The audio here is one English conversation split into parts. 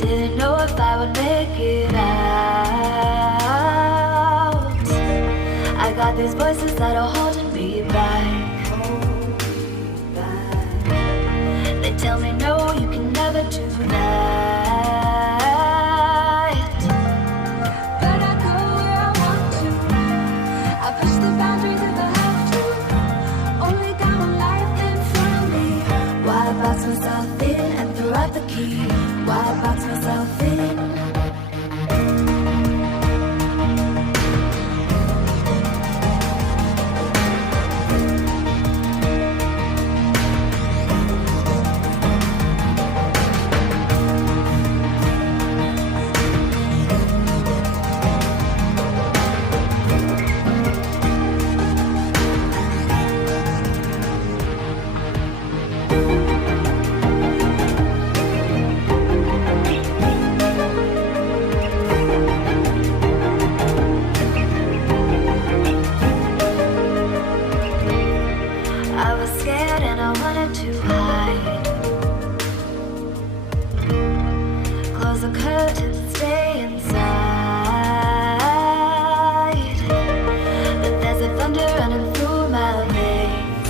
Didn't know if I would make it out. I got these voices that are holding me back. They tell me no, you can never do that. But I go where I want to. I push the boundaries if I have to. Only got one life in front of me. Why box myself in and throw out the key? Why box myself in? I was scared and I wanted to hide. Close the curtains and stay inside. But there's a thunder running through my veins.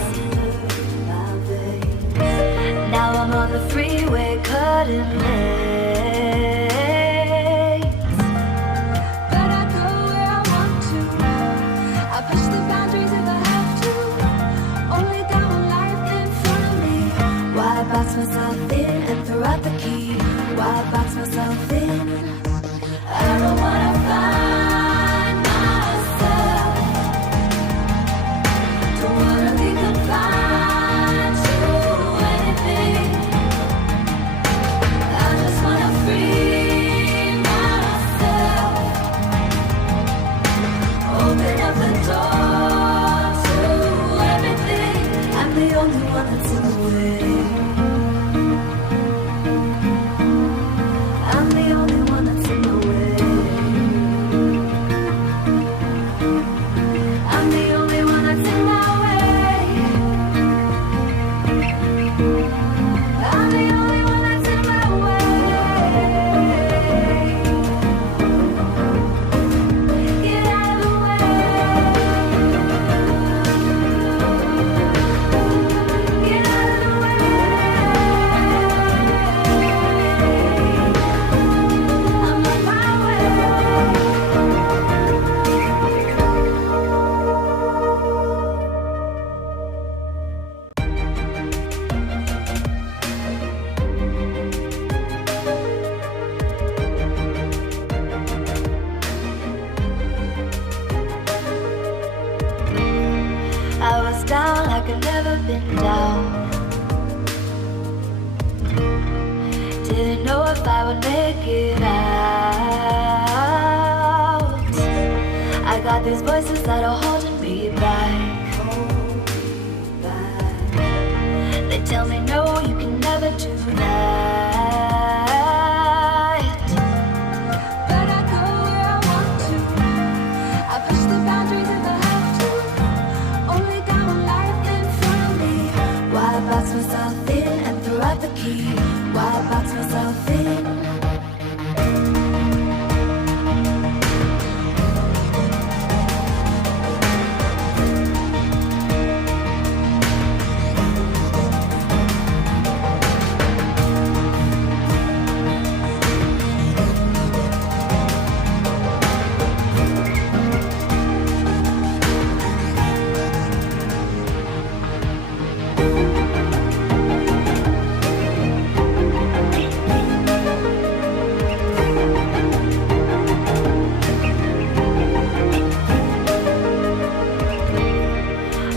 Now I'm on the freeway cutting lanes. But I go where I want to. I push the boundaries if I have to. Only got one life in front of me. Why box myself in and throw out the key? Why box myself in? I don't wanna find myself. Don't wanna be confined to anything. I just wanna free myself. Open up the door to everything. I'm the only one that's in the way. I'm the only one that's in the way. I'm the only one that's in my way. I'm the only one that's in my way. Get out of the way. Get out of the way. I'm on my way. I was down like I'd never been down. Didn't know if I would make it out. I got these voices that are holding me back. They tell me no, you can never do that. But I go where I want to. I push the boundaries if I have to. Only got one life in front of me. Why box myself in and throw out the key? Why box myself in?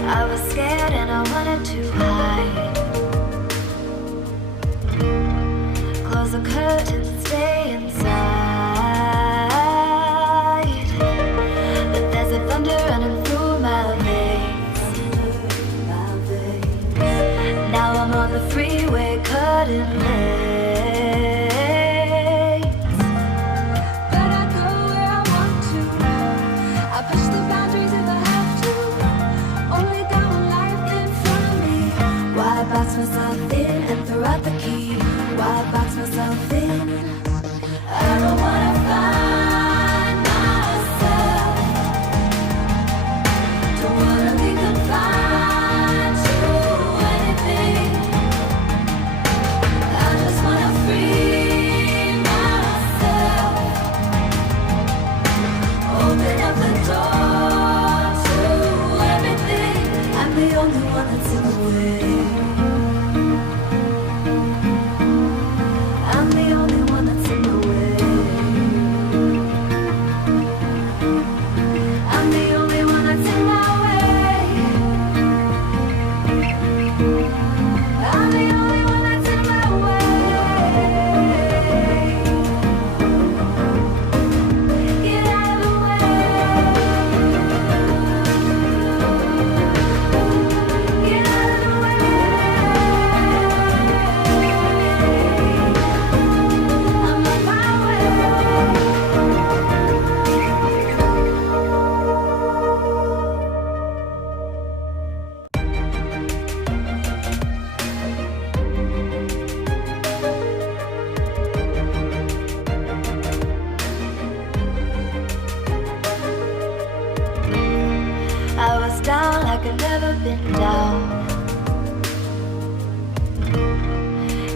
I was scared and I wanted to hide. Close the curtains and stay inside. But there's a thunder running through my veins. Now I'm on the freeway cutting lanes. But I go where I want to. I push the boundaries if I have to. Only got one life in front of me. Why box myself in and throw out the key? Why box myself in?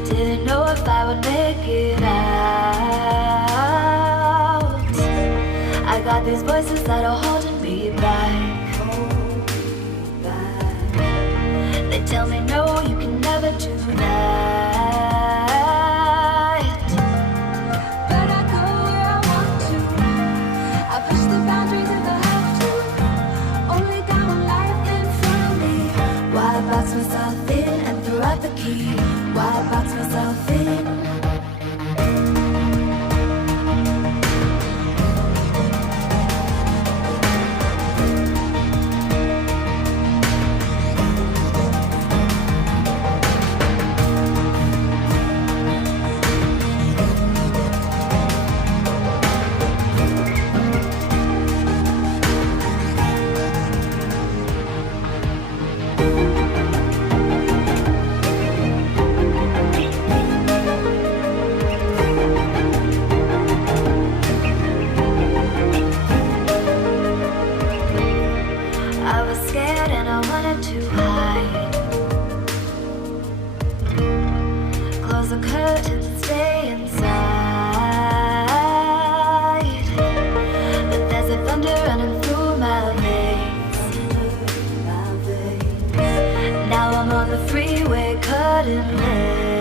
Didn't know if I would make it out. I got these voices that are holding me back. They tell me no, you can never do that. But I go where I want to. I push the boundaries if I have to. Only got one life in front of me. Why box myself in and throw out the key? Why box myself in? I was scared and I wanted to hide. Close the curtains and stay inside. But there's a thunder running through my veins. Now I'm on the freeway cutting lanes.